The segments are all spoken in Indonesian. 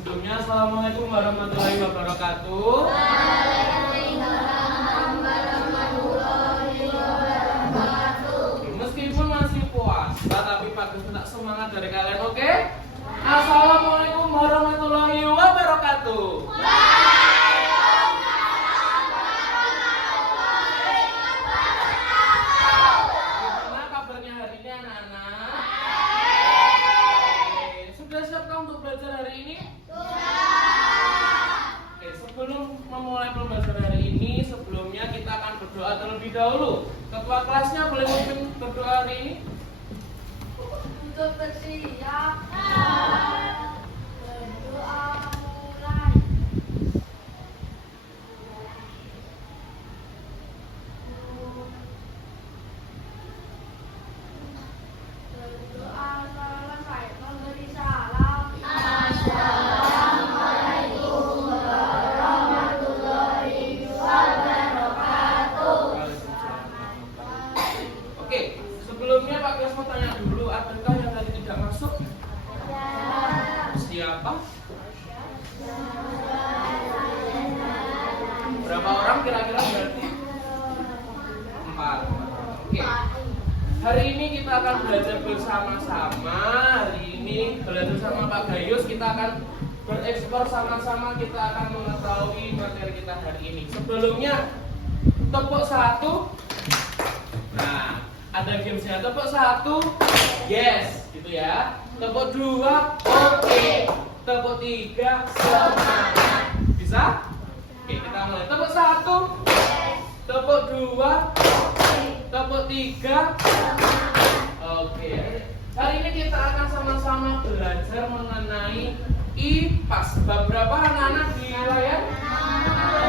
sebelumnya assalamualaikum warahmatullahi wabarakatuh. Meskipun masih puasa, tapi Pak Gus tetap semangat dari kalian, oke? Assalamualaikum warahmatullahi wabarakatuh. Gimana kabarnya hari ini anak-anak? Sudah siapkah untuk belajar hari ini? Oke, sebelum memulai pembelajaran hari ini, sebelumnya kita akan berdoa terlebih dahulu. Ketua kelasnya boleh memimpin berdoa hari ini? Untuk bersiap berdoa mulai. Berdoa selesai memberi salam. Assalamualaikum warahmatullahi wabarakatuh. Oke, sebelumnya Pak Gus mau tanya dulu, adakah yang tadi tidak masuk? Siapa? Berapa orang kira-kira berarti? 4. Oke. Hari ini kita akan belajar bersama-sama. Hari ini belajar sama Pak Gayus, kita akan bereksplor sama-sama, kita akan mengetahui materi kita hari ini. Sebelumnya tepuk 1. Nah, ada gamesnya. Tepuk 1, yes, gitu ya. Tepuk 2, oke. Tepuk 3, semangat. Bisa? Oke, kita mulai. Tepuk 1, tepuk 2, tepuk 3. Oke. Hari ini kita akan sama-sama belajar mengenai IPAS. Bab berapa anak-anak di layar?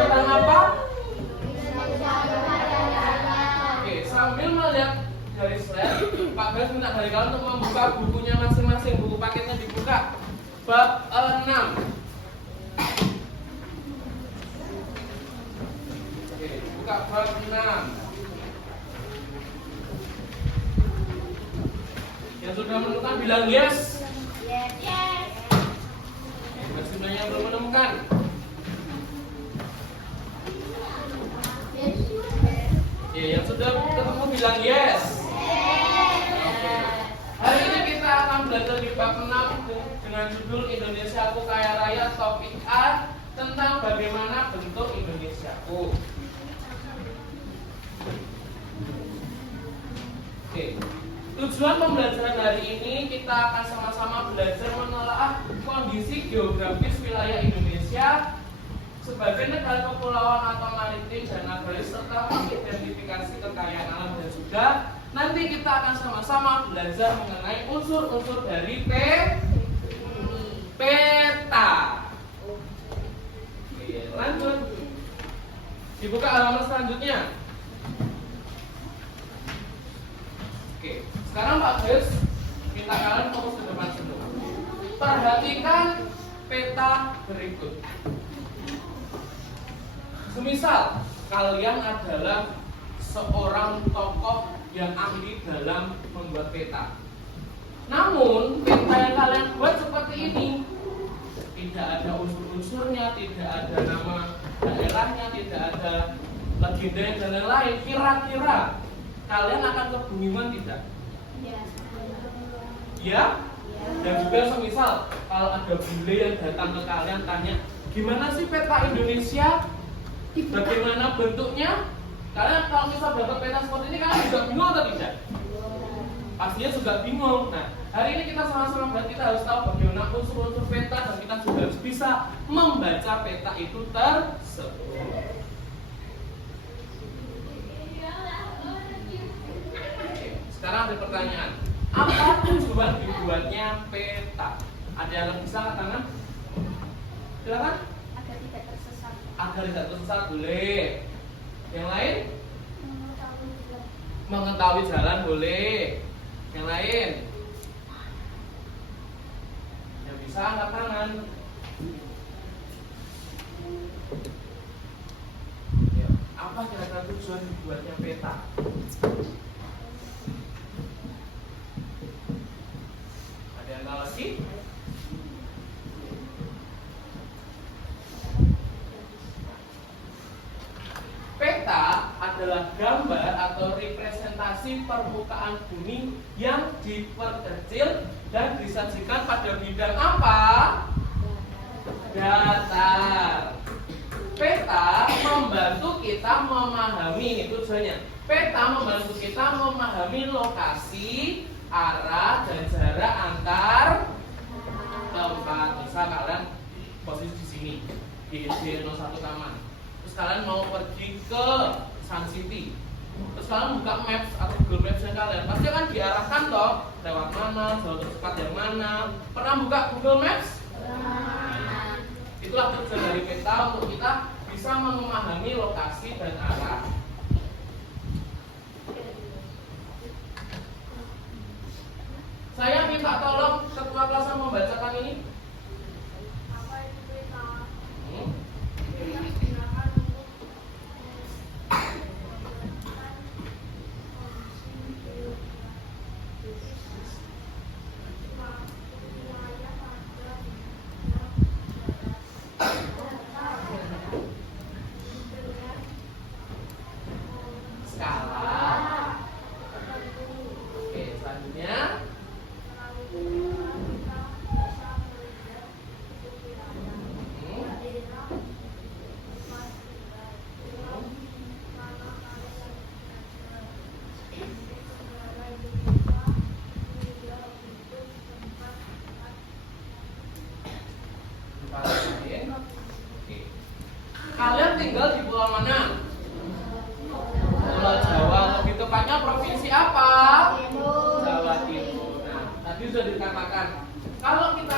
Tentang apa? Oke, sambil melihat dari slide, Pak Gas minta dari kalian untuk membuka bukunya masing-masing. Buku paketnya dibuka. Bab 6. Oke, buka bab 6. Yang sudah menemukan bilang yes. Yes. Yang sebenarnya belum menemukan. Ya, yang sudah ketemu bilang yes. Oke. Hari ini kita akan belajar di bab 6 dengan judul Indonesiaku Kaya Raya, topik A tentang bagaimana bentuk Indonesiaku. Oke. Tujuan pembelajaran hari ini kita akan sama-sama belajar menelaah kondisi geografis wilayah Indonesia sebagai negara kepulauan atau maritim dan agraris serta mengidentifikasi kekayaan alam, dan juga nanti kita akan sama-sama belajar mengenai unsur-unsur dari peta. Oke, lanjut. Dibuka halaman selanjutnya. Oke, sekarang Pak Gus minta kalian fokus ke depan dulu. Perhatikan peta berikut. Semisal kalian adalah seorang tokoh yang ahli dalam membuat peta. Namun peta yang kalian buat seperti ini, tidak ada unsur-unsurnya, tidak ada nama daerahnya, tidak ada legenda dan lain-lain. Kira-kira kalian akan kebingungan tidak? Ya? Dan juga semisal kalau ada bule yang datang ke kalian tanya, gimana sih peta Indonesia? Bagaimana bentuknya? Kalian kalau misal dapat peta seperti ini, kalian juga bingung atau tidak? Pastinya juga bingung. Nah, hari ini kita sama-sama kita harus tahu bagaimana unsur-unsur peta, dan kita juga harus bisa membaca peta itu tersebut. Sekarang ada pertanyaan, apa tujuan dibuatnya peta? Ada yang bisa angkat tangan? Silakan. Agar tidak tersesat boleh. Yang lain? Mengetahui jalan boleh. Yang lain? Yang bisa angkat tangan. Ya, apa kira-kira tujuan dibuatnya peta? Ada yang tahu lagi? adalah gambar atau representasi permukaan bumi yang diperkecil dan disajikan pada bidang apa? Datar. Peta membantu kita memahami, ini tujuannya. Peta membantu kita memahami lokasi, arah, dan jarak antar tempat. Misal kalian posisi di sini di SD 01 Taman. Terus kalian mau pergi ke Sun City. Terus kalian buka Maps atau Google Maps-nya kalian, pasti akan diarahkan toh lewat mana, jalur tercepat yang mana. Pernah buka Google Maps? Itulah tujuan dari peta, untuk kita bisa memahami lokasi dan arah. Saya minta tolong ketua kelas membacakan ini. Apa itu peta? Hmm? Peta digunakan untuk Skala. Oke, selanjutnya. Oke. Kalian tinggal di pulau mana? Pulau Jawa. Lebih tepatnya provinsi apa? Jawa Timur. Nah, tadi sudah dikatakan kalau kita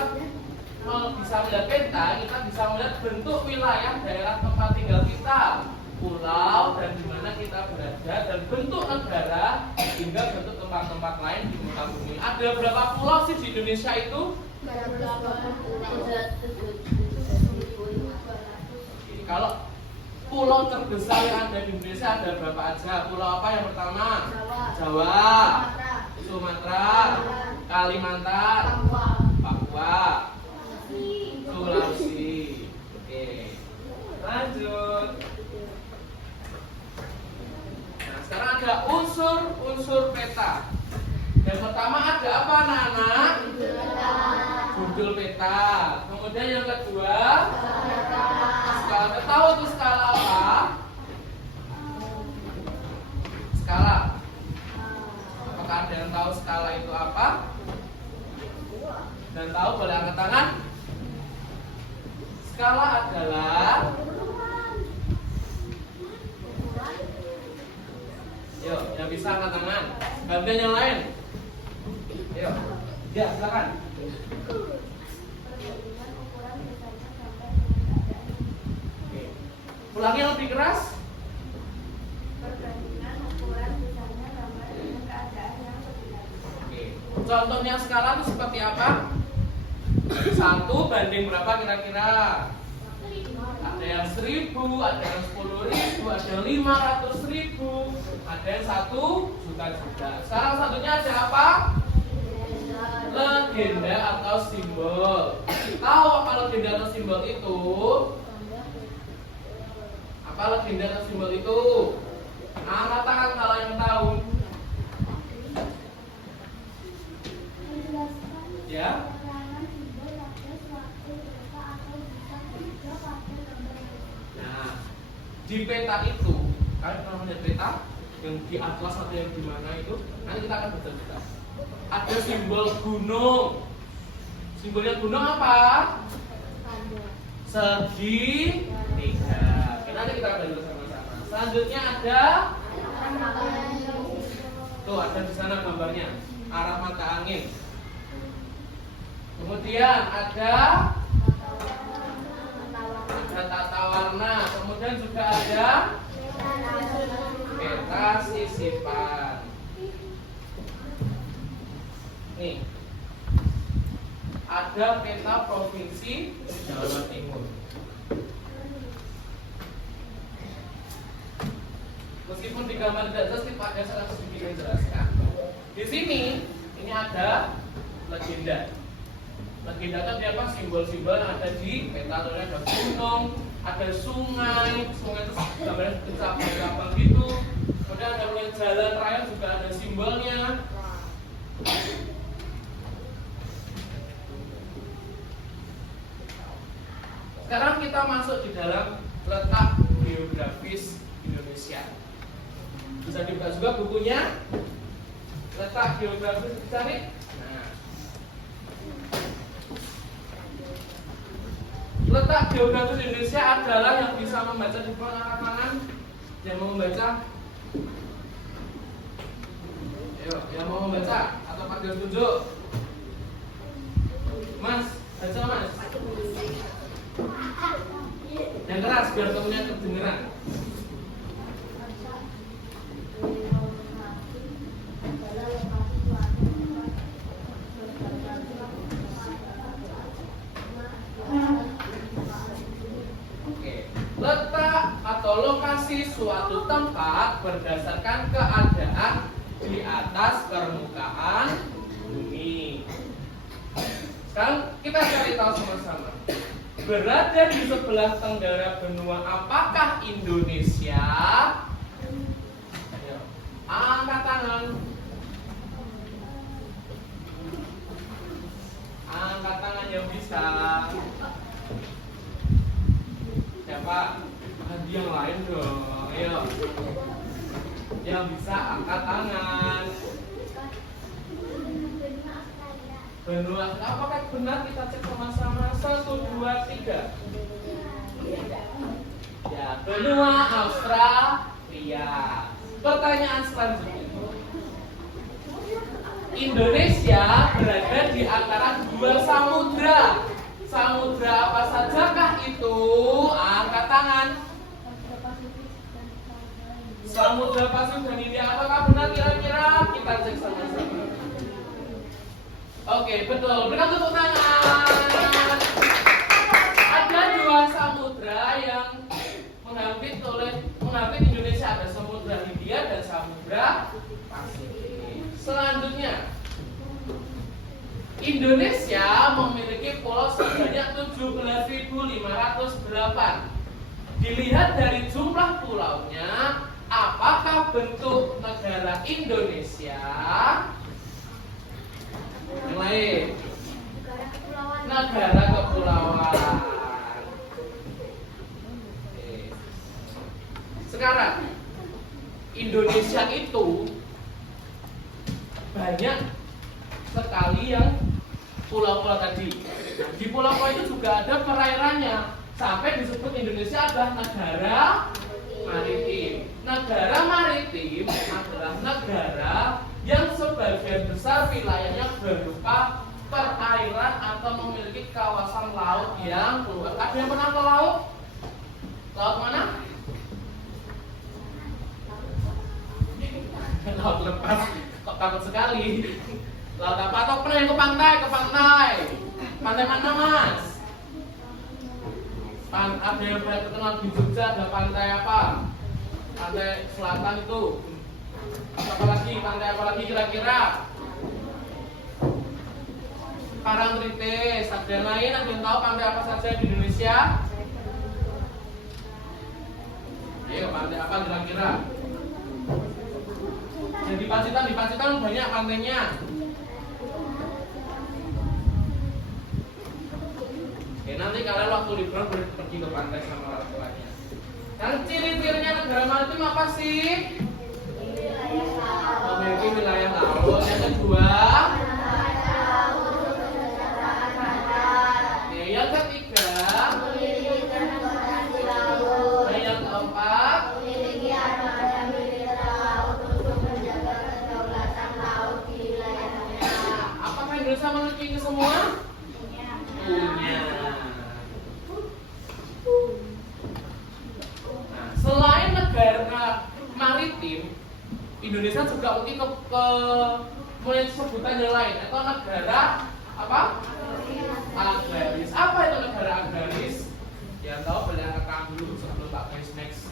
bisa melihat peta, kita bisa melihat bentuk wilayah daerah tempat tinggal kita, pulau dan di mana kita berada, dan bentuk negara hingga bentuk tempat-tempat lain di muka bumi. Ada berapa pulau sih di Indonesia itu? Kalau pulau terbesar yang ada di Indonesia ada berapa aja? Pulau apa yang pertama? Jawa, Sumatera, Kalimantan, Papua, Sulawesi. Oke, lanjut. Nah, sekarang ada unsur-unsur peta. Yang pertama ada apa, anak-anak? Judul peta. Kemudian yang kedua, skala peta. Tahu itu skala apa? Skala. Apakah ada yang tahu skala itu apa? Dan tahu, boleh angkat tangan. Skala adalah, yuk, yang bisa angkat tangan. Gantian yang lain. Yuk, ya silakan. Ulangi yang lebih keras. Perbandingan ukuran misalnya gambar dengan keadaan yang sebenarnya. Oke. Contohnya skala itu seperti apa? 1 banding berapa kira-kira? Ada yang 1000, ada yang 10.000, ada yang 500.000, ada yang 1 juta juga. Sekarang satunya ada apa? Legenda atau simbol. Tahu apa legenda atau simbol itu? Apa legenda atau simbol itu? Angkat tangan kalau yang tahu. Ya. Nah, di peta itu, kalian pernah melihat peta yang di atlas atau yang di mana itu? Nanti kita akan baca. Ada simbol gunung. Simbolnya gunung apa? Segitiga. Oke, nanti kita akan baca sama-sama. Selanjutnya ada, tuh ada di sana gambarnya, arah mata angin. Kemudian ada tata warna. Kemudian juga ada peta sisipan. Nih, ada peta provinsi Jawa Timur. Meskipun di gambar tidak jelas, ada salah sedikit menjelaskan. Di sini ini ada legenda. Legenda itu apa? Simbol-simbol yang ada di peta. Ada gunung, ada sungai. Sungai itu gambarnya cabang-cabang gitu. kita namanya jalan raya juga ada simbolnya. Sekarang kita masuk di dalam letak geografis Indonesia. Bisa dibuka juga bukunya. Letak geografis dicari. Nah, letak geografis Indonesia adalah yang bisa membaca di depan angkat tangan. Yang mau membaca? Ayo, yang mau membaca atau panggil tunjuk? Mas, baca Mas. Yang keras biar kamunya kedengeran. Oke. Letak atau lokasi suatu tempat berdasarkan keadaan di atas permukaan bumi. Sekarang kita cari tahu sama-sama. Berada di sebelah tenggara benua apakah Indonesia? Ayo, angkat tangan. Angkat tangan yang bisa. Siapa? Nanti yang lain dong. Ayo. Yang bisa angkat tangan. Benua, apakah benar? Kita cek sama-sama. 1, 2, 3. Ya, benua Australia. Pertanyaan selanjutnya. Indonesia berada di antara dua samudra. Samudra apa sajakah itu? Angkat tangan. Samudra Pasifik dan Hindia. Apakah benar kira-kira? Kita cek sama-sama. Oke, betul. Berikan tepuk tangan. Ada dua samudra yang menghampit Indonesia. Ada Samudra Hindia dan Samudra Pasifik. Selanjutnya, Indonesia memiliki pulau sebanyak 17.508. Dilihat dari jumlah pulaunya, apakah bentuk negara Indonesia? Yang lain, negara kepulauan. Sekarang Indonesia itu banyak sekali yang pulau-pulau tadi. Nah, di pulau-pulau itu juga ada perairannya. Sampai disebut Indonesia adalah negara maritim. Negara maritim adalah negara yang sebagian besar wilayahnya berupa perairan atau memiliki kawasan laut yang luas. Ada yang pernah ke laut? Laut mana? Laut lepas. Kok takut sekali? Laut apa? Atau pernah yang ke pantai? Ke pantai. Pantai mana, Mas? Ada yang pernah ketemu di Jogja, ada pantai apa? Pantai selatan itu. Apalagi pantai apalagi kira-kira? Parangtritis. Ada yang lain? Ada yang tahu pantai apa saja di Indonesia? Ayo, pantai apa kira-kira? Yang di Pacitan banyak pantainya. Oke, nanti kalian waktu liburan boleh pergi ke pantai sama orang tuanya. Dan ciri-cirinya negara maritim apa sih? Memiliki wilayah laut. Yang kedua, yang ketiga, dan yang keempat, apakah Indonesia memiliki ini semua? Punya. Nah, selain negara maritim, Indonesia juga mungkin mulai sebutan yang lain, atau negara apa? Agraris. Apa itu negara agraris? Ya tahu, boleh rekam dulu sebelum Pak Guys next.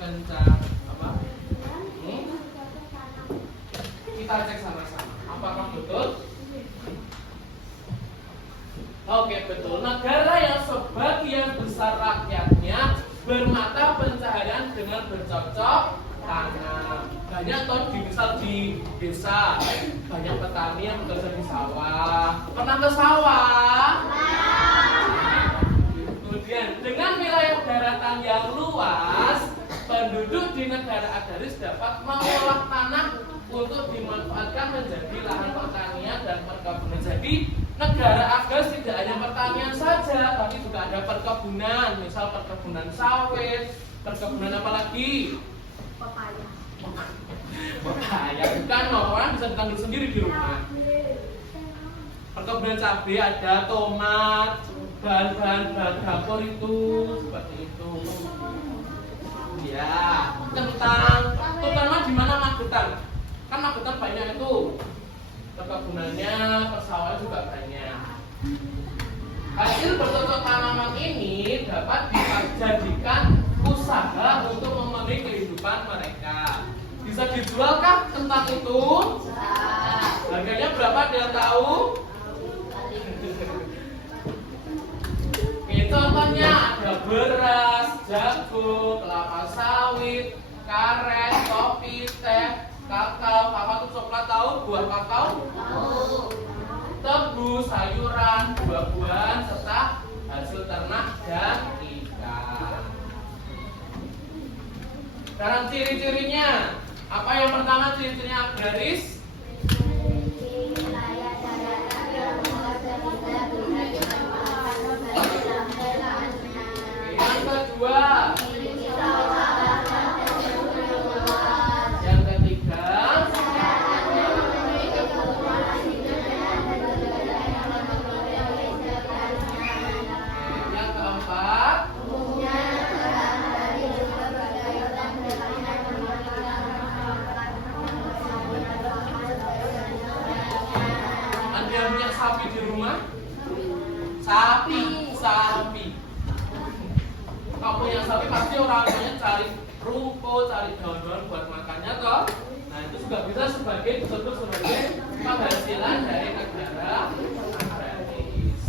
Kencang apa? Kita cek sama-sama. Apakah betul? Oke, betul. Negara yang sebagian besar rakyatnya bermata pencaharian dengan bercocok tanam. Banyak toh misal di desa banyak petani yang bekerja di sawah. Pernah ke sawah? Kemudian dengan wilayah daratan yang luas, penduduk di negara agraris dapat mengolah tanah untuk dimanfaatkan menjadi lahan pertanian dan perkebunan. Jadi negara agraris tidak hanya pertanian saja, tapi juga ada perkebunan, misal perkebunan sawit, perkebunan apa lagi? Papaya. Papaya, bukan loh, orang bisa ditandur sendiri di rumah. Perkebunan cabai ada, tomat, bahan-bahan dapur itu seperti itu. Ya, kentang, terutama di mana Magetan. Kan Magetan banyak itu. Perkebunannya, persawahan juga banyak. Hasil bercocok tanaman ini dapat dijadikan usaha untuk memenuhi kehidupan mereka. Bisa dijualkah kentang itu? Harganya berapa dia tahu? Oke, contohnya ada beras, jagung, kelapa sawit, karet, kopi, teh, kakao. Apa tuh coklat tahu? Buah kakao? Tebu, sayuran, buah-buahan, serta hasil ternak dan ikan. Sekarang ciri-cirinya. Apa yang pertama ciri-cirinya agraris? Yang kedua. Yang ketiga. Yang keempat. Ada yang punya sapi di rumah? Sapi. Kalau punya sapi pasti orang tuanya cari rumput, cari daun-daun buat makannya toh. Nah itu juga bisa disebut sebagai penghasilan dari negara agraris.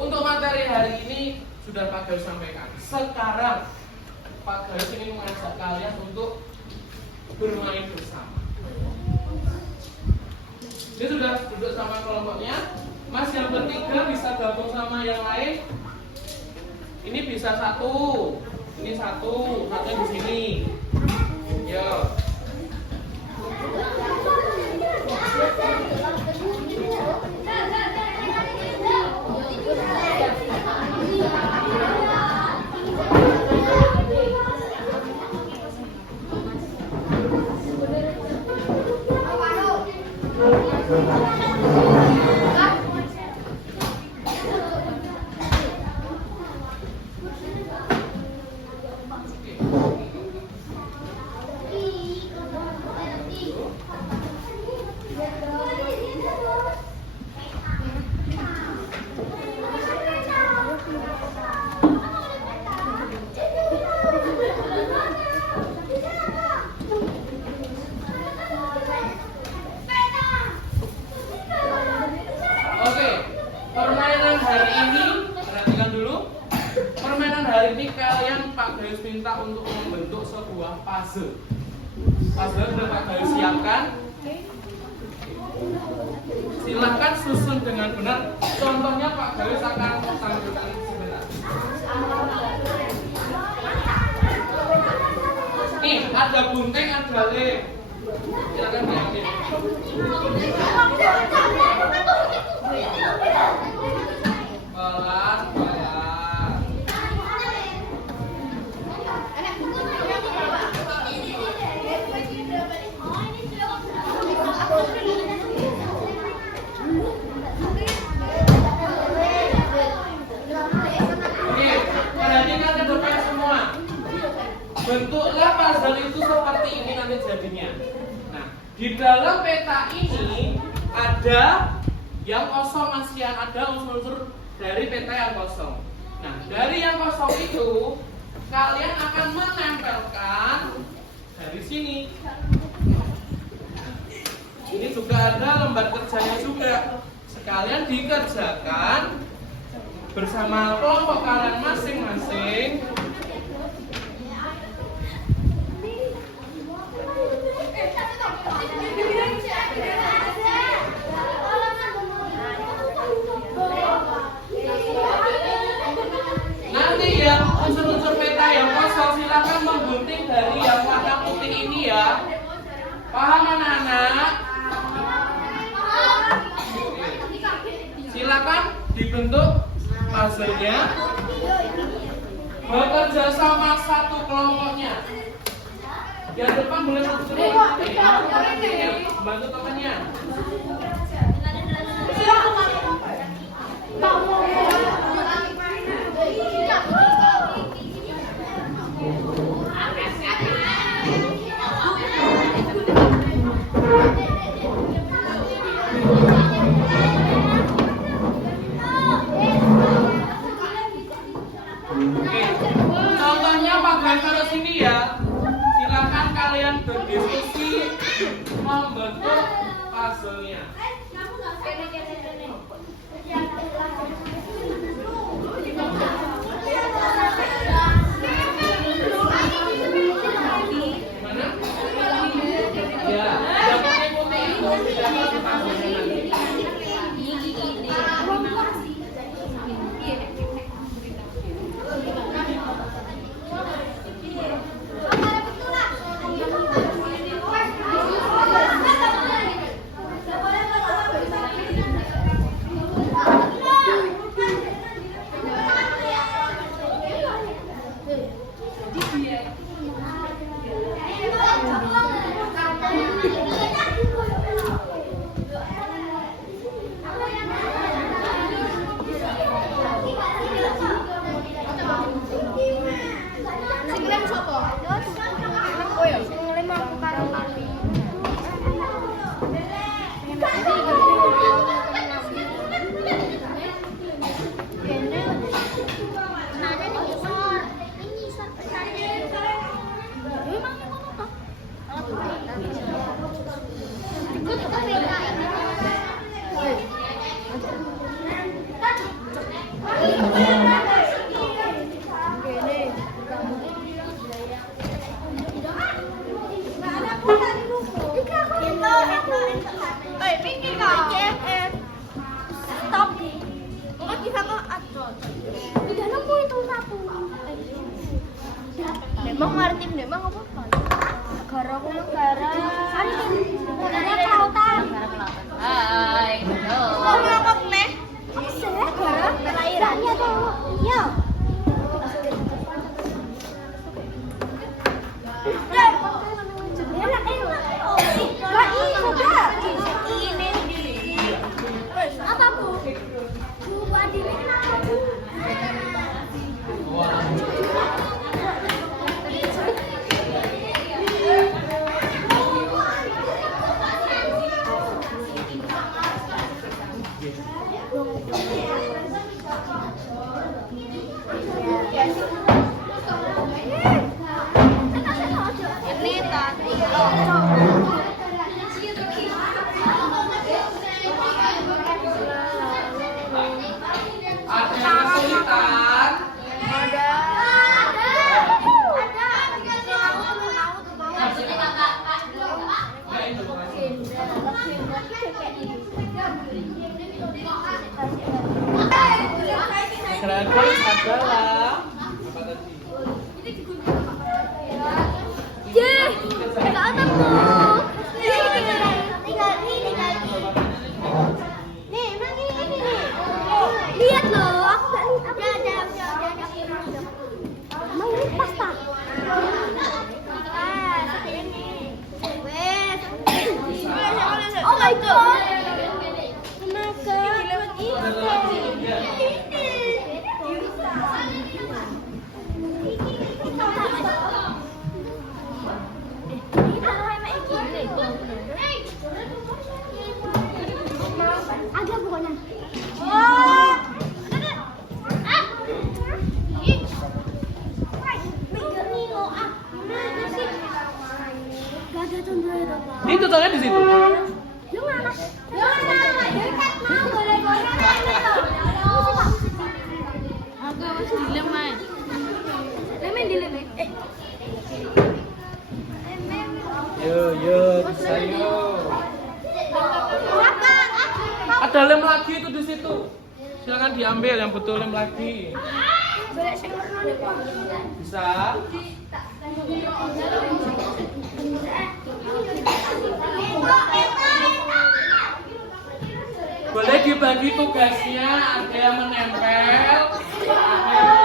Untuk materi hari ini sudah Pak Gayus sampaikan. Sekarang Pak Gayus ingin mengajak kalian untuk bermain bersama. Ini sudah duduk sama kelompoknya. Mas yang bertiga bisa gabung sama yang lain. Ini bisa satu, ini satu, satunya di sini. Yo. Minta untuk membentuk sebuah puzzle. Puzzle sudah Pak Gayus siapkan. Silahkan susun dengan benar. Contohnya Pak Gayus akan tampilkan sebentar. Nih ada gunting, ada lem. Silakan diambil. Pelan. Bentuklah puzzle itu seperti ini nanti jadinya. Nah, di dalam peta ini ada yang kosong, masih ada unsur-unsur dari peta yang kosong. Nah, dari yang kosong itu kalian akan menempelkan dari sini. Ini juga ada lembar kerjanya juga. kalian dikerjakan bersama kelompok kalian masing-masing. Nanti yang unsur-unsur peta yang kosong silakan menggunting dari yang warna putih ini ya. Paham anak-anak? Silakan dibentuk puzzle-nya. Bekerja sama satu kelompoknya. Yang depan boleh satu ya, bantu temannya. Contohnya Pak taruh sini ya. Silakan kalian berdiskusi membentuk puzzle-nya. Gimana? Ya, yang putih-putih itu tidak di puzzle-nya nanti. Demang maritim demang apa? Negara aku negara. Negara kelautan. Negara kelautan. Hai. Oh, ngangkep nih. Negara perairannya tuh. Iya. Apa bu? Buat diri kenapa bu? Ada yang kesulitan? Dragon adalah apa tadi? Yeay, nggak ada bu. Nih, emang ini nih. Lihat loh, aku nggak lihat. Ada. Mau ini pasta. Seperti ini. Wes. Oh my god. Ada bukannya? Oh, Itu tulisannya di situ. Lu mana? Dekat mau goreng-gorengan. Aku masih dilem, Mai. Lemen dilem. Yo, bisa yo. Ada lem lagi itu di situ. Silakan diambil yang butuh lem lagi. Bisa. Boleh dibagi tugasnya, ada yang menempel, ada yang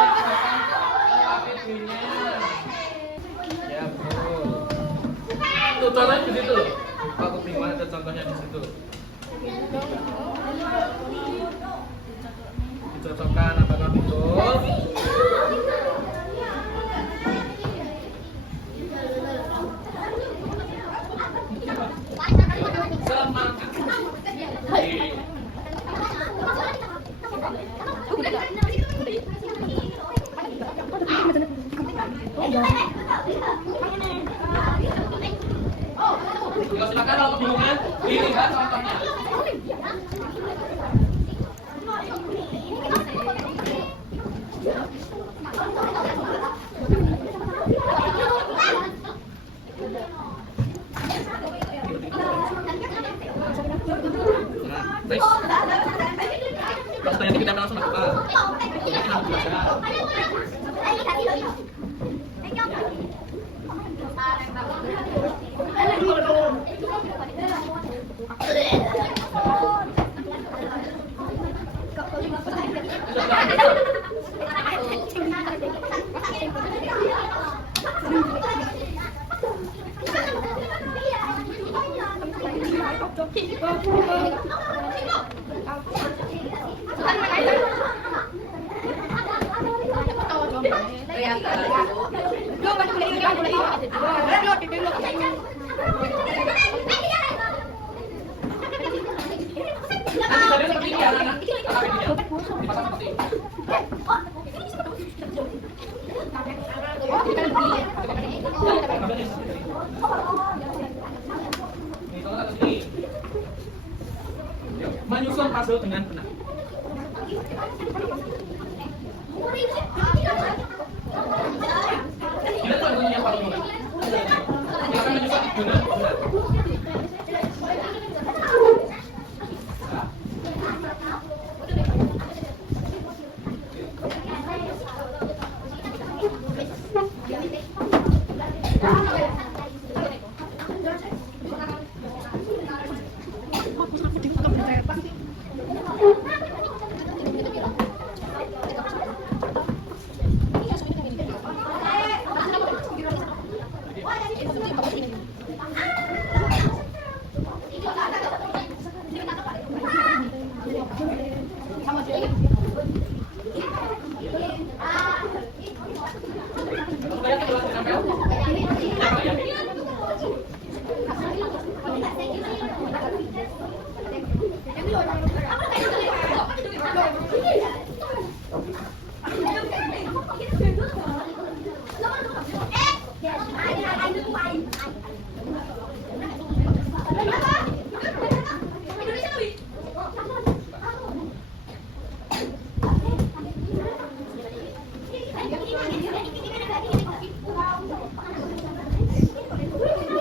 APD-nya. Ya, Bu. Tuh, contohnya di situ. Aku bingung ada contohnya di situ. Dicocokkan apakah betul? Silakan kalau kebingungan, dilihat contohnya. Nice. Pas tanya kita langsung apa? Menyusun puzzle dengan benar. Ini puzzle-nya yang paling mudah. Silakan menyusun dengan benar.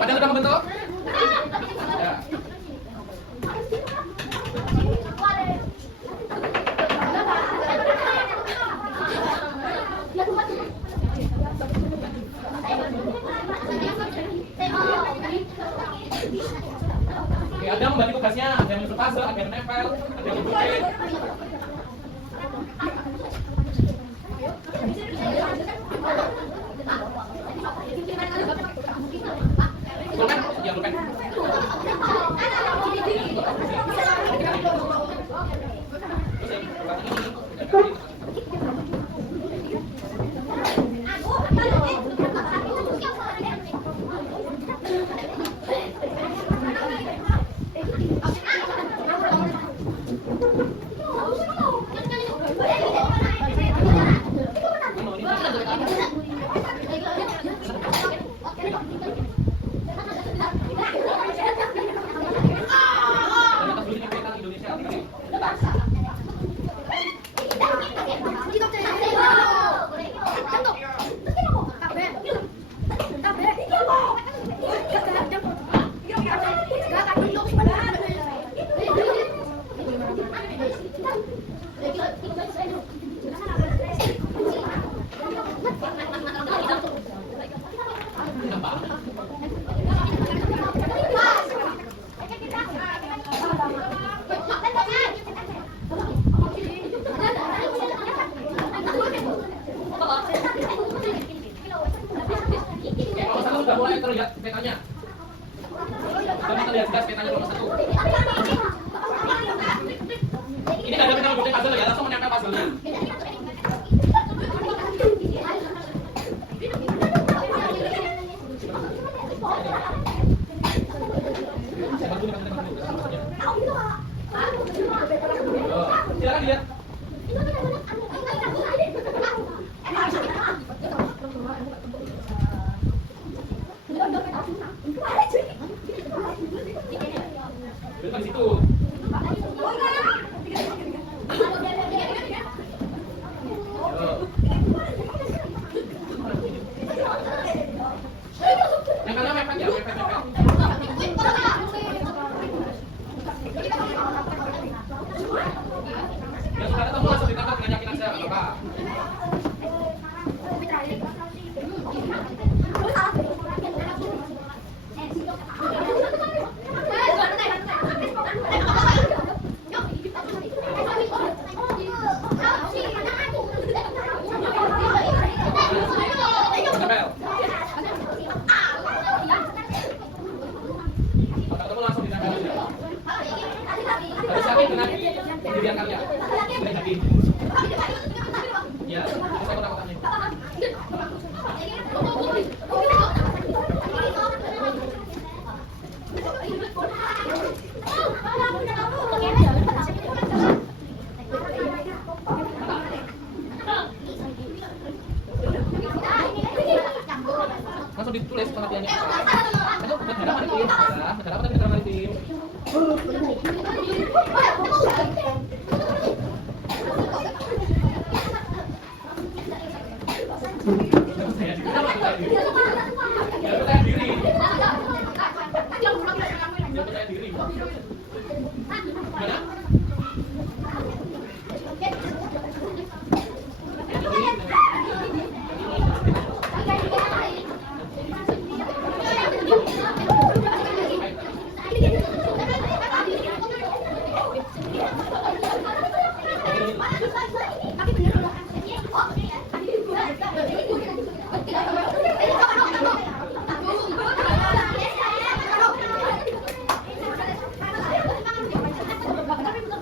Ada yang membentuk? Ya. Oke, ada yang membagi tugasnya, ada yang menyusun puzzle, ada yang nempel, ada yang bikin. Ya, bukan. Coba kita lihat jelas petanya nomor 1. Ini ada peta gunting puzzle ya, langsung menempel puzzle-nya. Silakan lihat. Di situ. Yang kanan mepet ya, mepet. Yang sudah ketemu langsung ditangkap dengan yakin aja, nggak apa-apa. Tempel. Kalau ketemu langsung ditempel aja. Harus yakin dengan pendirian kalian. Boleh yakin. Ya, saya kotak-kotaknya. Langsung ditulis pengertiannya. Ayo, negara maritim. Negara apa tadi negara maritim? Ya, percaya diri. Ya, percaya diri. Mana?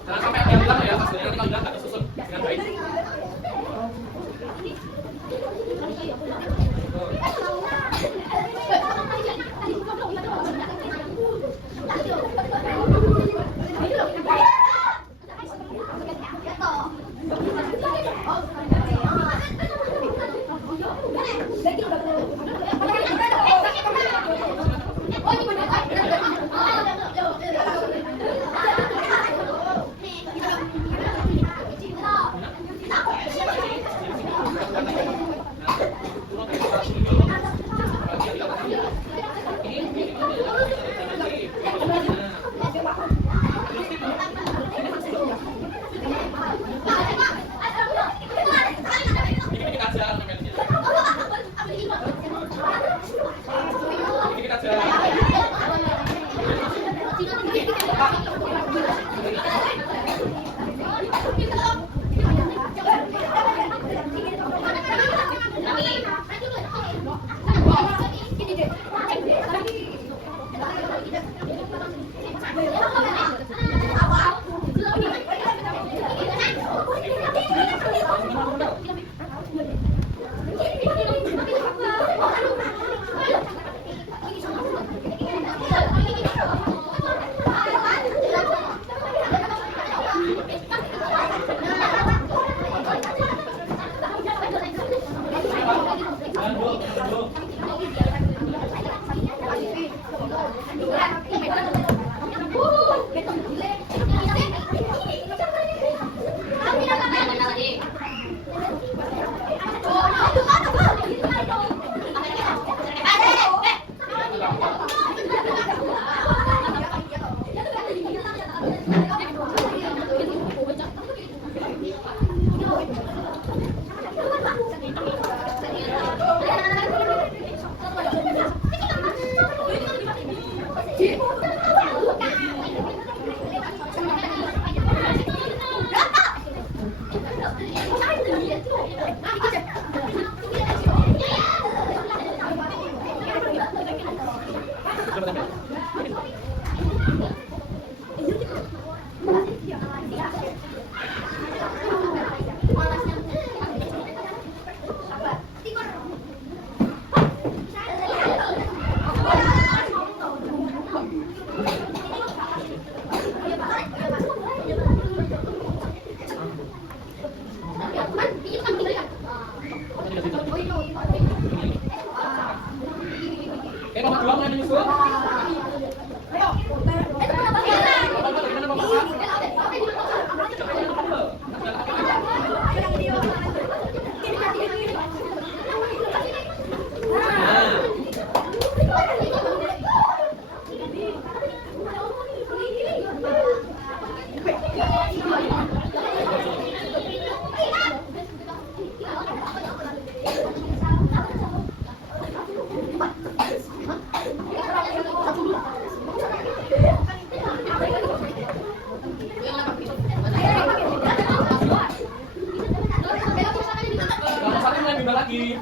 Jangan sampai ada yang bilang ya, hasilnya nanti kalau bilang nggak tersusun dengan baik. Nomor 2 mulai menyusul. Lagi.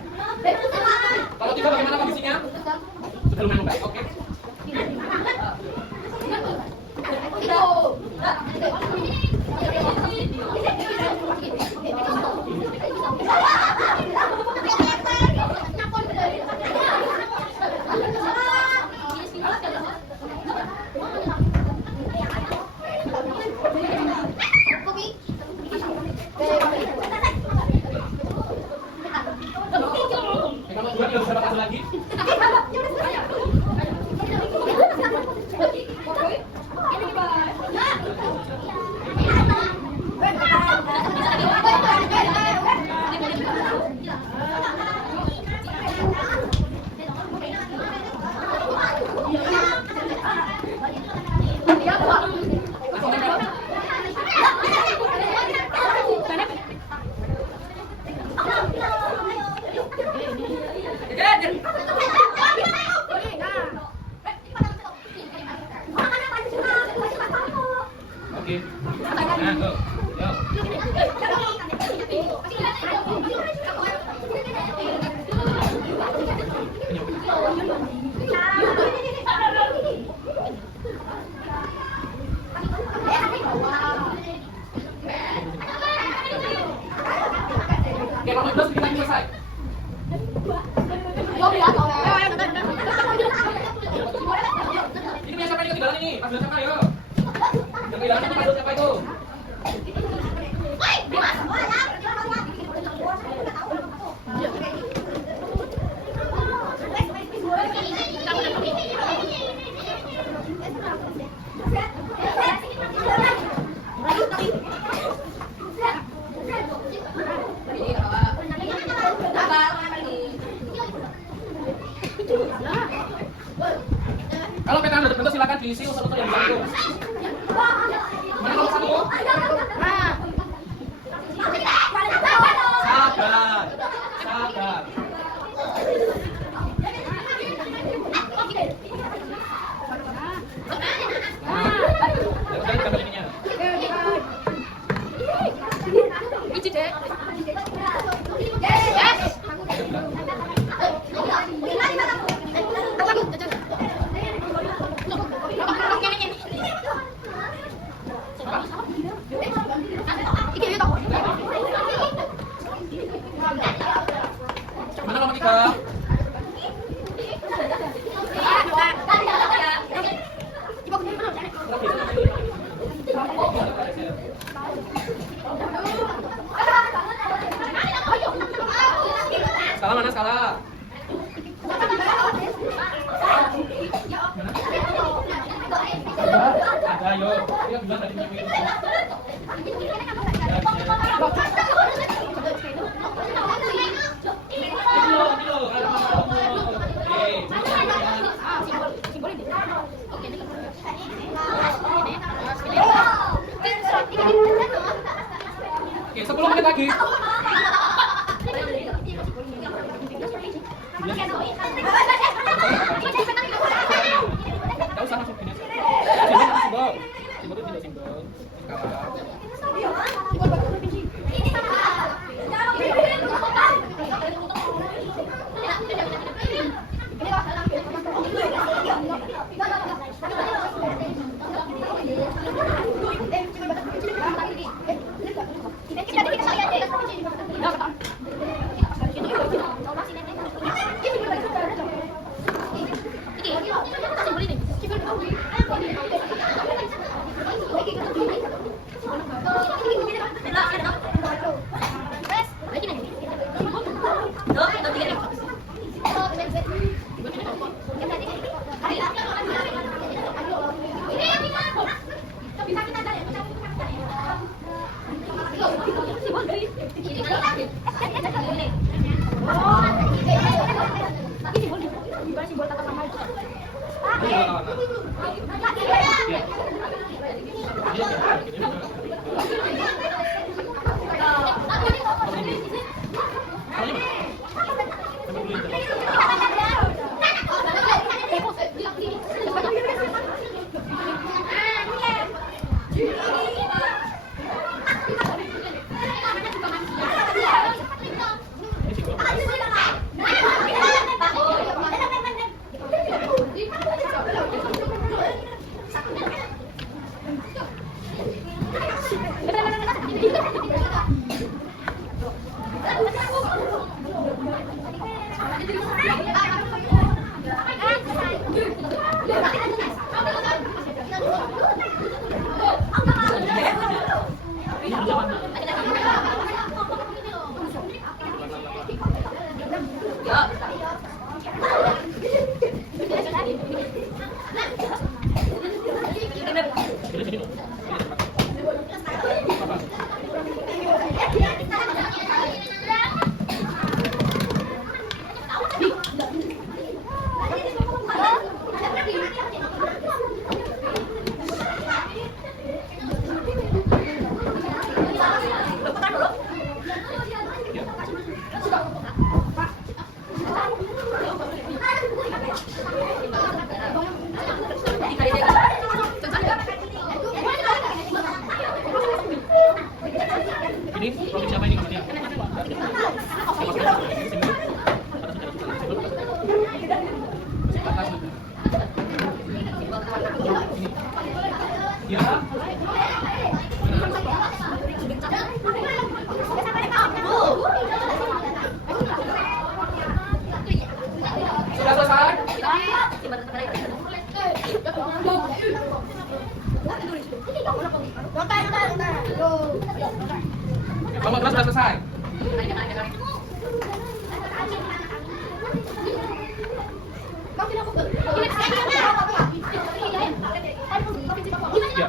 Kalau 3 bagaimana kondisinya? Sebelum main baik, oke. Kalau 2 tidak bisa bakal lagi. Oke. Nah, go. Yo. Oke, kalau 12 kita selesai. Ini punya siapa yang ketinggalan ini? Pas siapa yo? Yang ketinggalan ini pas siapa itu? Kalau peta udah terbentuk silakan diisi unsur-unsur yang dibantu. Mana nomor 1? Sabar. Sabar. Udah gambar ininya. Mana nomor 3? Skala mana skala? Ada yo. Dia bilang tadi punya ini. Oke, 10 menit lagi. Tahu sama sini. Singgol. Singgol tidak singgol. Kalah. Ini provinsi apa ini maksudnya? Ya. Sudah selesai? Kelompok kelas sudah selesai. Ya.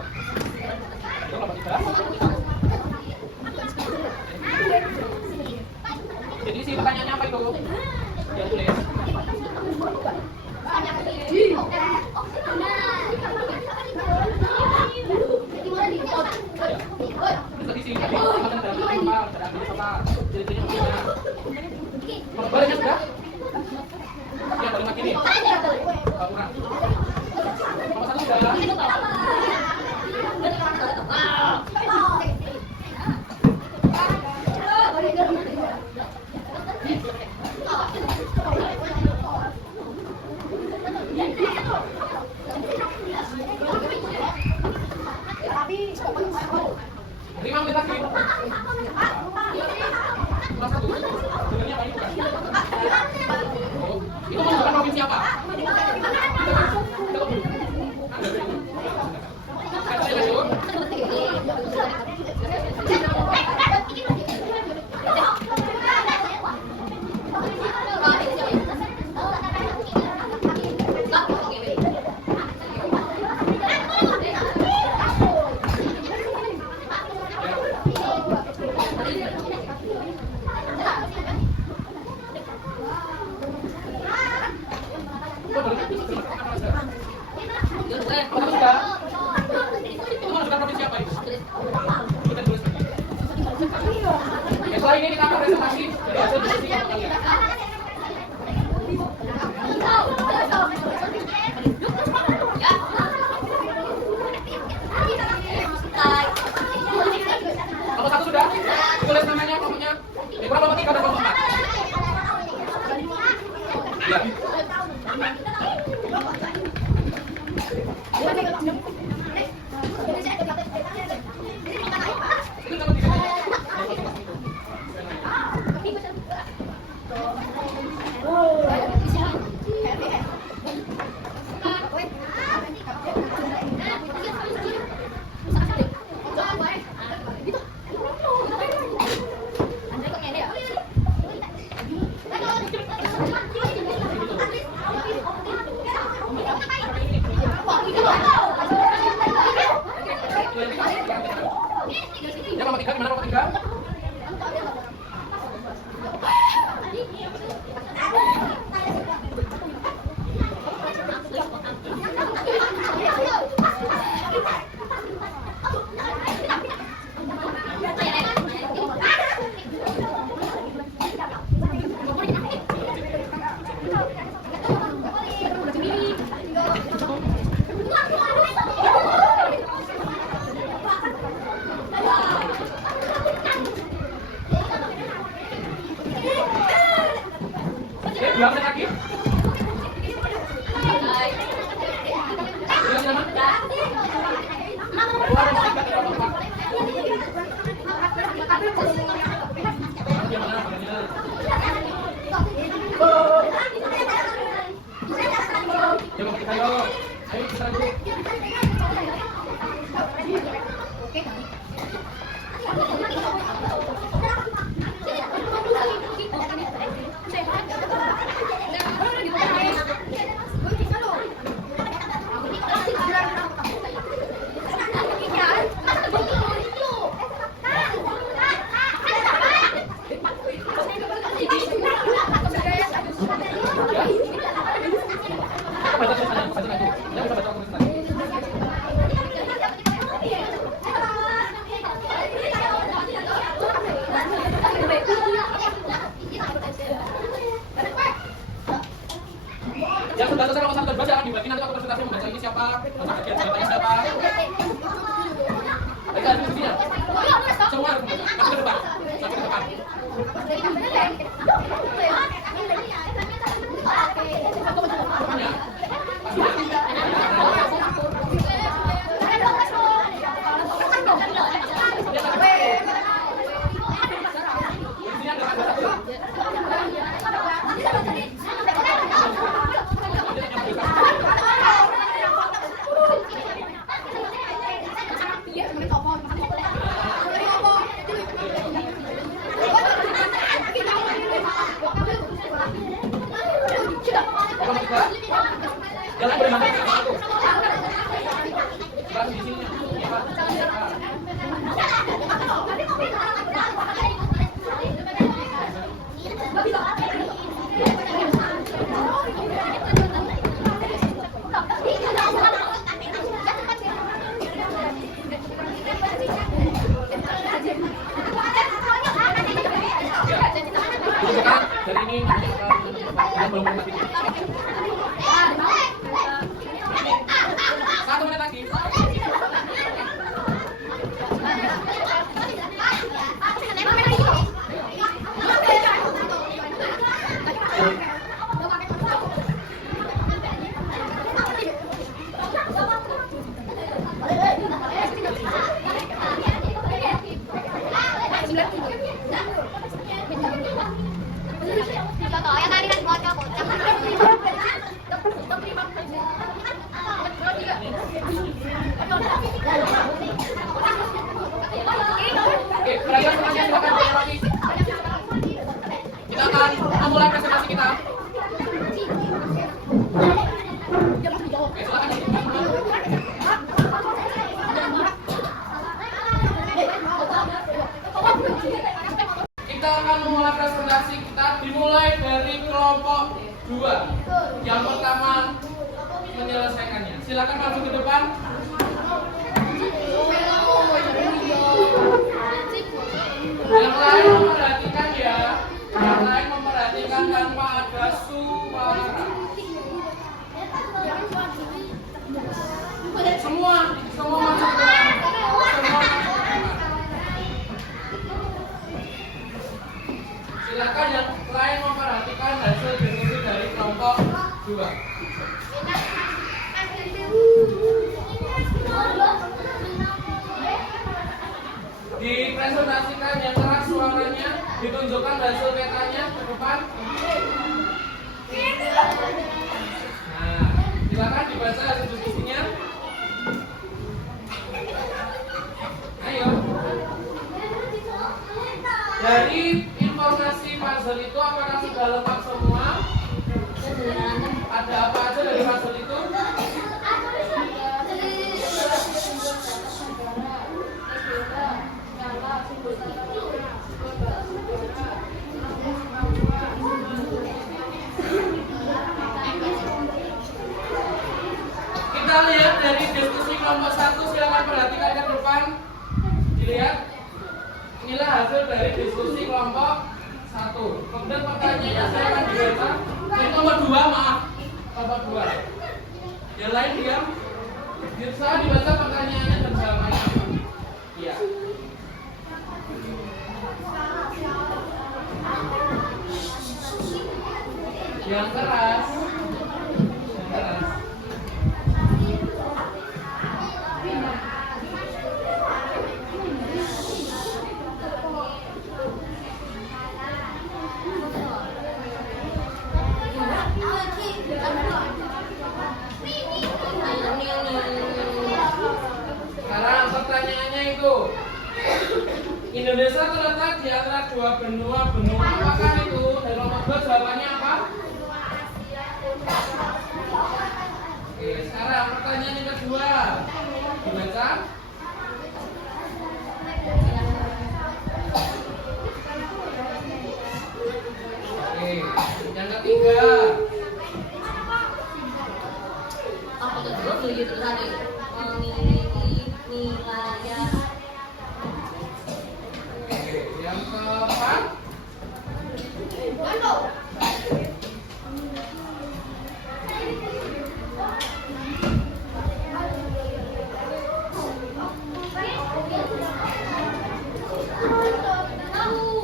Jadi isi pertanyaannya apa itu? Ya tulis. Isi Baliknya sudah? Ya, balik lagi nih. Kurang. Nomor 1 sudah. Lima menit lagi. Nomor 1. Dengarnya apa itu? Oh, itu menunjukkan provinsi apa? Setelah ini kita akan presentasi dari hasil diskusi yang kalian. Nomor 1 sudah? Tulis namanya, kelompoknya. Kurang kelompok 3 dan kelompok 4. Ya. Ya, kelompok 3, gimana kelompok 3? nama? Coba kita ayo. Ayo kita dulu. Yang sudah selesai kalau terbaca akan dibagi nanti waktu presentasi membaca ini siapa, bagian siapa. Ayo ada diskusinya. Semua harus ke depan. Sampai ke depan. Depannya. Jangan boleh makan aku. Sekarang di sini. Dari ini belum mati. 1 menit lagi. Oke, perhatian silakan lagi. Kita akan memulai presentasi kita. Oke, silakan. Kita akan memulai presentasi kita dimulai dari kelompok 2. Yang pertama menyelesaikannya. Silakan maju ke depan. Yang lain memperhatikan ya. Yang lain memperhatikan tanpa ada suara. Semua maju ke depan. Silakan yang lain memperhatikan hasil diskusi dari kelompok 2. Dipresentasikan yang keras suaranya, ditunjukkan hasil petanya ke depan. Nah, silakan dibaca hasil diskusinya. Ayo. Dari informasi puzzle itu apakah sudah lengkap semua? Ada apa aja dari puzzle itu? Kita lihat dari diskusi kelompok 1, silakan perhatikan ke depan. Dilihat. Inilah hasil dari diskusi kelompok 1. Kemudian pertanyaannya silakan dibaca. Yang kelompok 2, maaf. Kelompok 2. Yang lain diam. Bisa dibaca pertanyaannya dan jawabannya. Iya. Yang keras. Yang keras. itu? Indonesia terletak di antara dua benua. Benua apakah itu? Dari nomor 2 jawabannya apa? Oke, sekarang pertanyaan yang kedua. Dibaca. Oke, yang ketiga. Apa tuh terus tadi? Memiliki wilayah. Oke, yang keempat.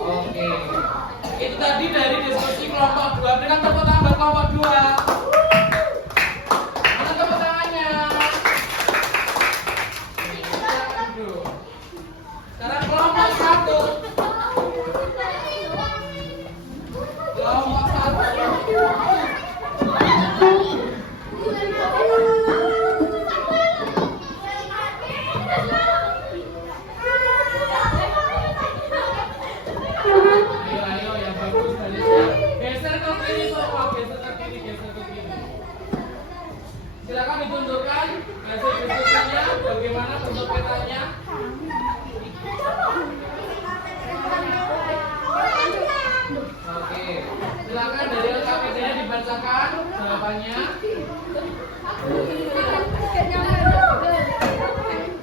Oke, itu tadi dari diskusi kelompok 2. Berikan tepuk tangan buat kelompok 2. Mana tepuk tangannya? Aduh. Sekarang kelompok 1. Kelompok 1. Ayo yang bagus dari siap. Geser ke kiri semua, geser ke kiri. Silakan ditunjukkan hasil diskusinya, bagaimana bentuk petanya. Oke, silakan dari LKPD-nya dibacakan jawabannya.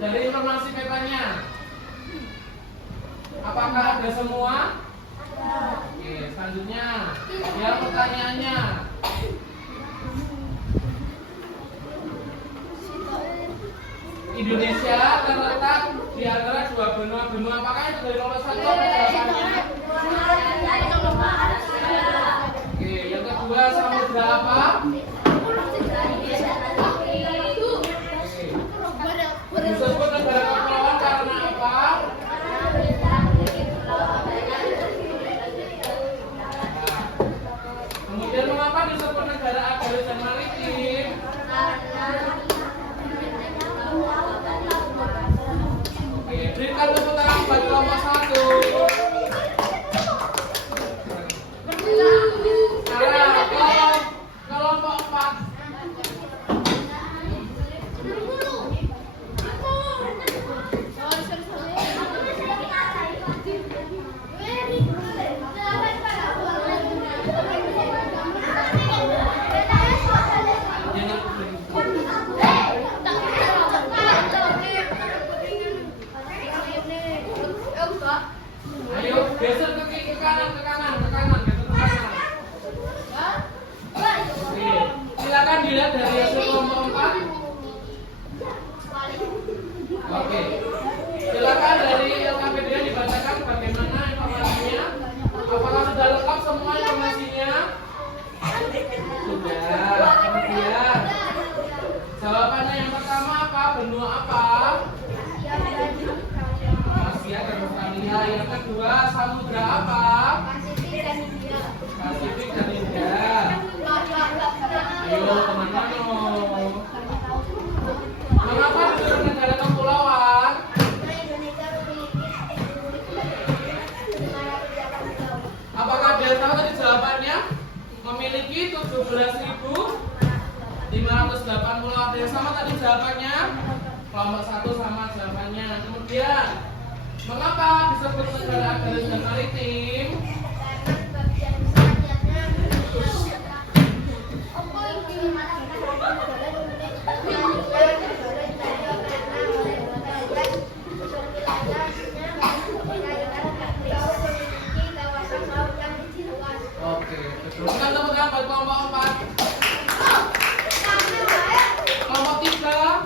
Dari informasi petanya, apakah ada semua? Oke, selanjutnya ya pertanyaannya. Indonesia terletak di antara dua benua. Apakah itu dari nomor 1 apa jawabannya? Oke, yang kedua samudra apa? Oke. Disebut negara kepulauan karena apa? Kemudian mengapa disebut negara agraris dan maritim? Oke, berikan tepuk tangan buat kelompok 1. Sekarang kelompok 4. Ayo geser ke kiri, ke kanan, geser ke kanan. Oke, silakan dilihat dari hasil kelompok 4. Oke, silakan dari LKPD dibacakan bagaimana informasinya. Apakah sudah lengkap semua informasinya? Sudah. Kemudian jawabannya yang pertama apa? Benua apa? Asia dan Australia. Yang kedua samudra apa? Pasifik dan India. Ayo teman-teman. Mengapa disebut negara kepulauan? Apakah ada yang tahu tadi jawabannya? Memiliki 17.580 pulau. Ada yang sama tadi jawabannya? Kelompok 1 sama jawabannya. Kemudian mengapa disebut negara agraris dan maritim? Oke, betul. Kita temukan buat kelompok 4. Kelompok 3.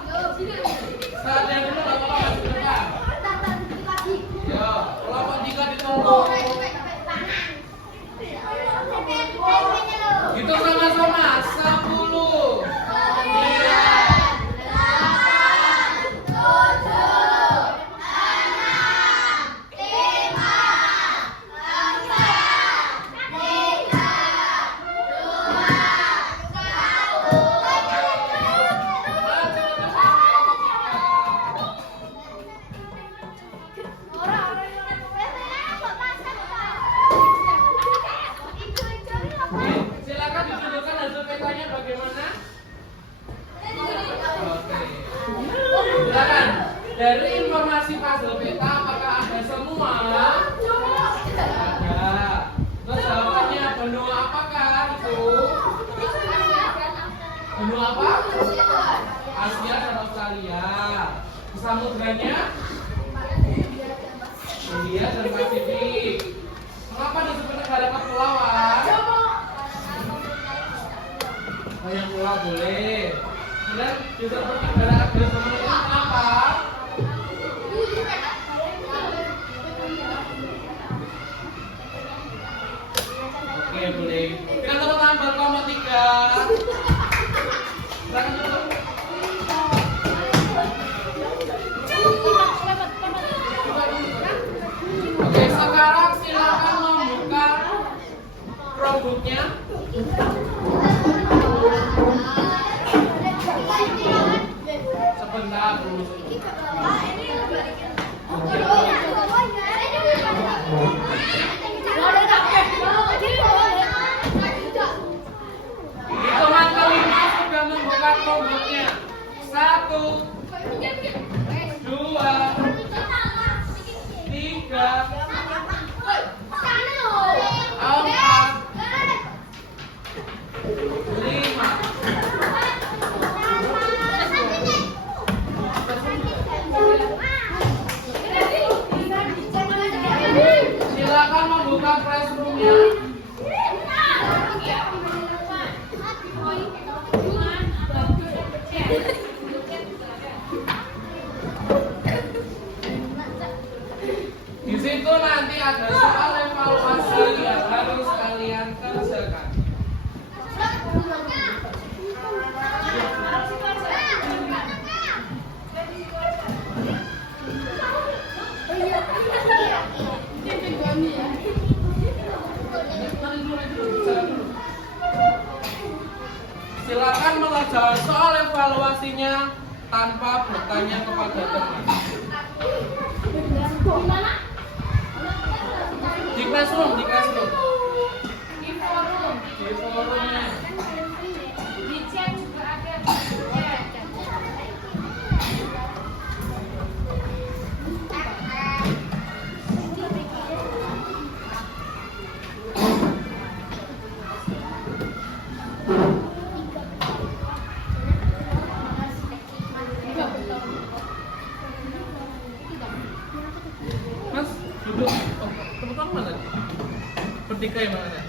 Saatnya dulu buat kelompok 3. Yo, kelompok 3 ditunggu. Dari informasi puzzle peta, apakah ada semua? Ada. Terus jawabannya benua apakah itu? Benua apa? Asia dan Australia. Samudranya? India dan Pasifik. Mengapa disebut negara kepulauan? Oh, yang pulau boleh. Dan disebut negara agresioni kenapa? Oke, boleh. Kita tepuk tangan buat kelompok 3. Silakan dulu. Oke, sekarang silakan membuka Chromebook-nya. Sebentar dulu. Hitungan kelima sudah membuka Chromebook-nya. 1, 2, 3, 4, 5. Silakan membuka classroom-nya. Di situ nanti ada soal evaluasi yang harus kalian kerjakan. Silakan mengerjakan soal evaluasinya tanpa bertanya kepada teman. Di classroom. Di forum. Di forumnya. Di chat juga ada. Mas, duduk. Oh, teman-teman mana? Bertiga yang mana?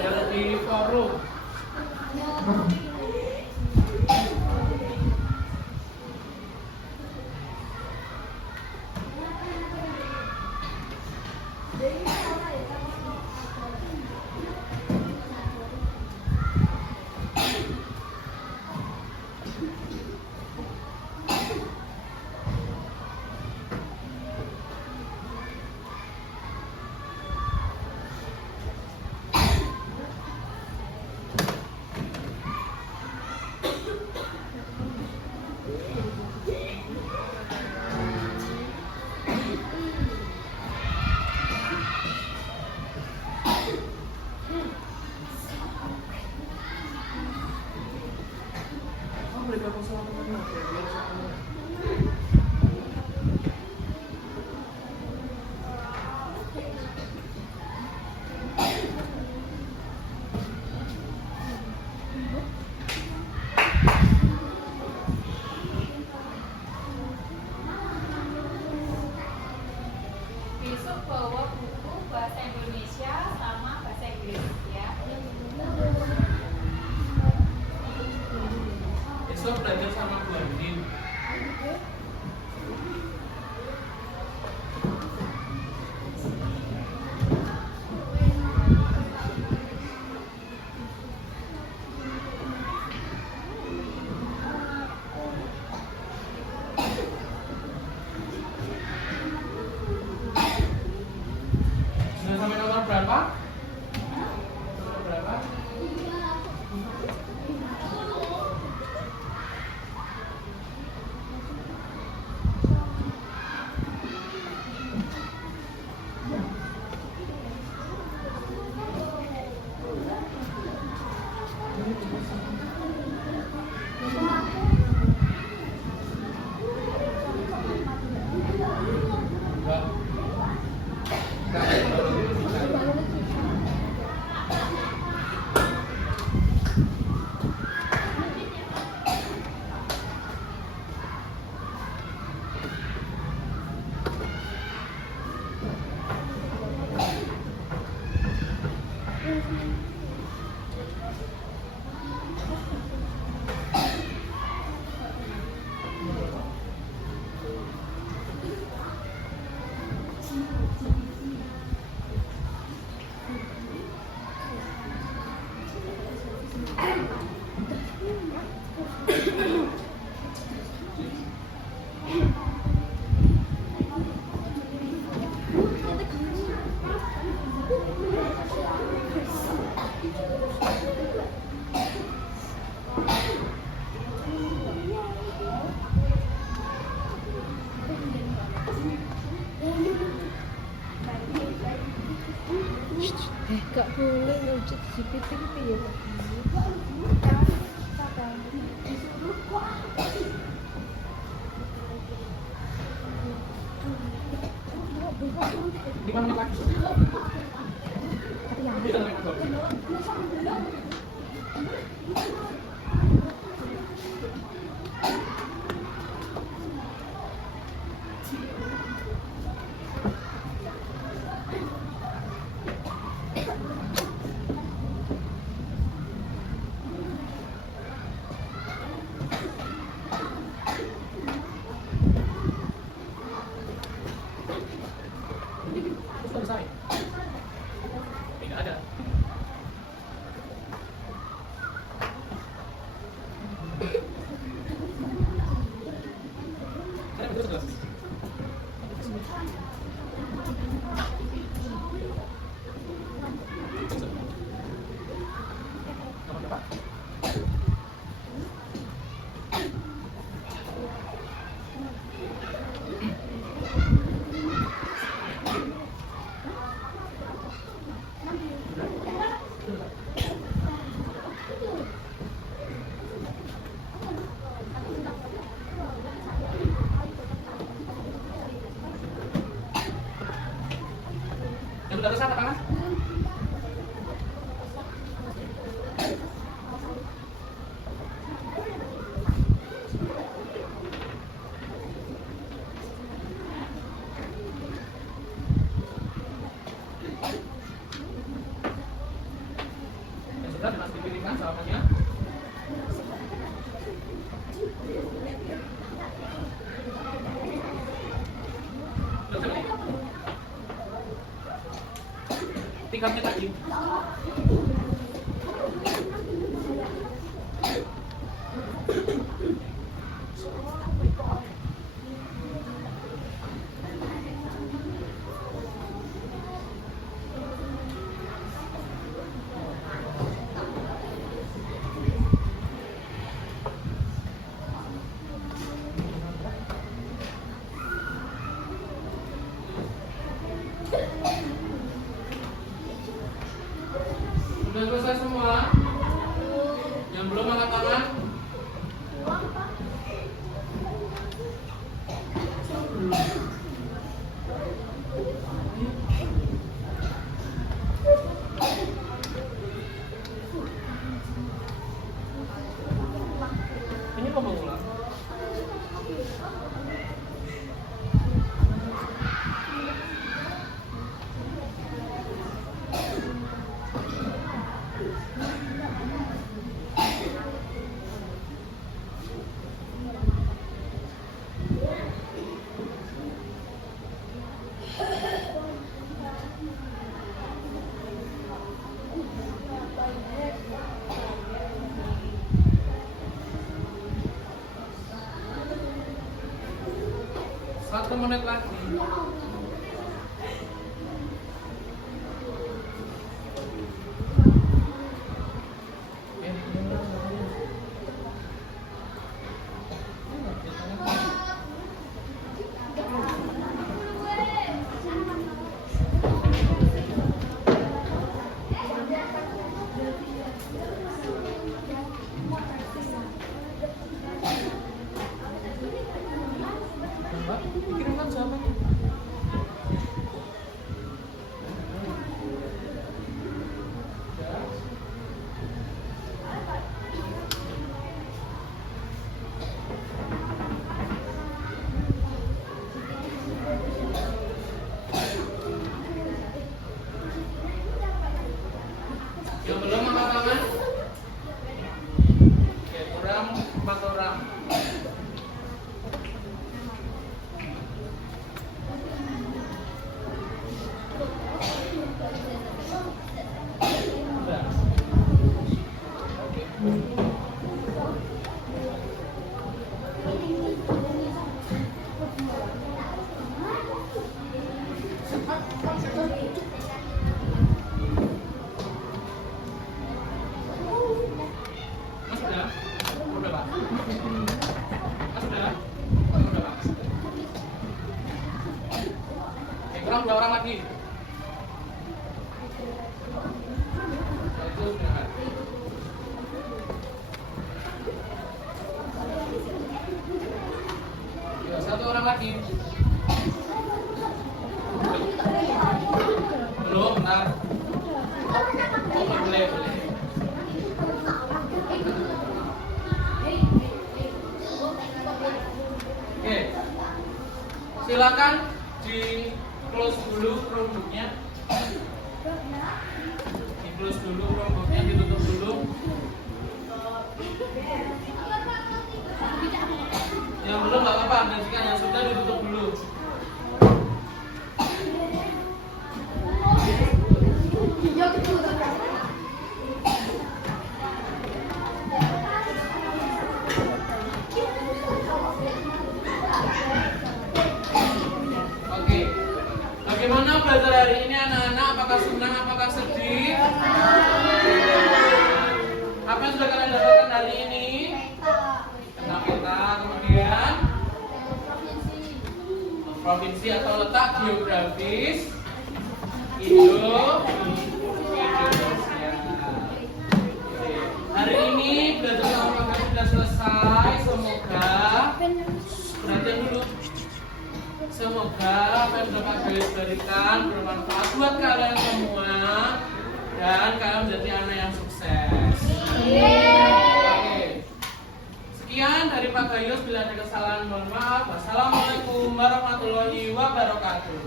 Yang di forum. Oh, boleh gabung sama teman-teman ya, biar sama. Besok bawa buku bahasa Indonesia sama bahasa Inggris ya. Besok belajar sama Bu Andin. berapa? Nomor berapa? Gak boleh ngojek GPT itu ya. Di mana lagi? Di mana lagi? Selesai. Tidak ada. Saya betul jelas. Nomor berapa? Yang sudah besar tangan. Yang sudah masih dipilihkan jawabannya. Tinggal cetak lagi. Sudah selesai semua? Yang belum angkat tangan? Ini mau mengulang. Satu menit lagi. Mas udah? Udah Pak? Mas udah? Udah Pak? Kurang 2 orang lagi. Itu sudah. Ya, 1 orang lagi. Belum, bentar. Oh, boleh. Oke. Silakan di close dulu Chromebook-nya. Di close dulu Chromebook-nya, ditutup dulu. Yang belum nggak apa-apa, dan jika yang sudah ditutup dulu. Oke. Bagaimana belajar hari ini anak-anak? Apakah senang? Apakah sedih? Apa yang sudah kalian dapatkan hari ini? Tentang peta, kemudian provinsi atau letak geografis Indonesia. Hari ini belajar sama kalian sudah selesai. Semoga perhatian dulu. Semoga apa yang sudah Pak Gayus berikan bermanfaat buat kalian semua dan kalian menjadi anak yang sukses. Oke. Sekian dari Pak Gayus, bila ada kesalahan mohon maaf. Wassalamualaikum warahmatullahi wabarakatuh.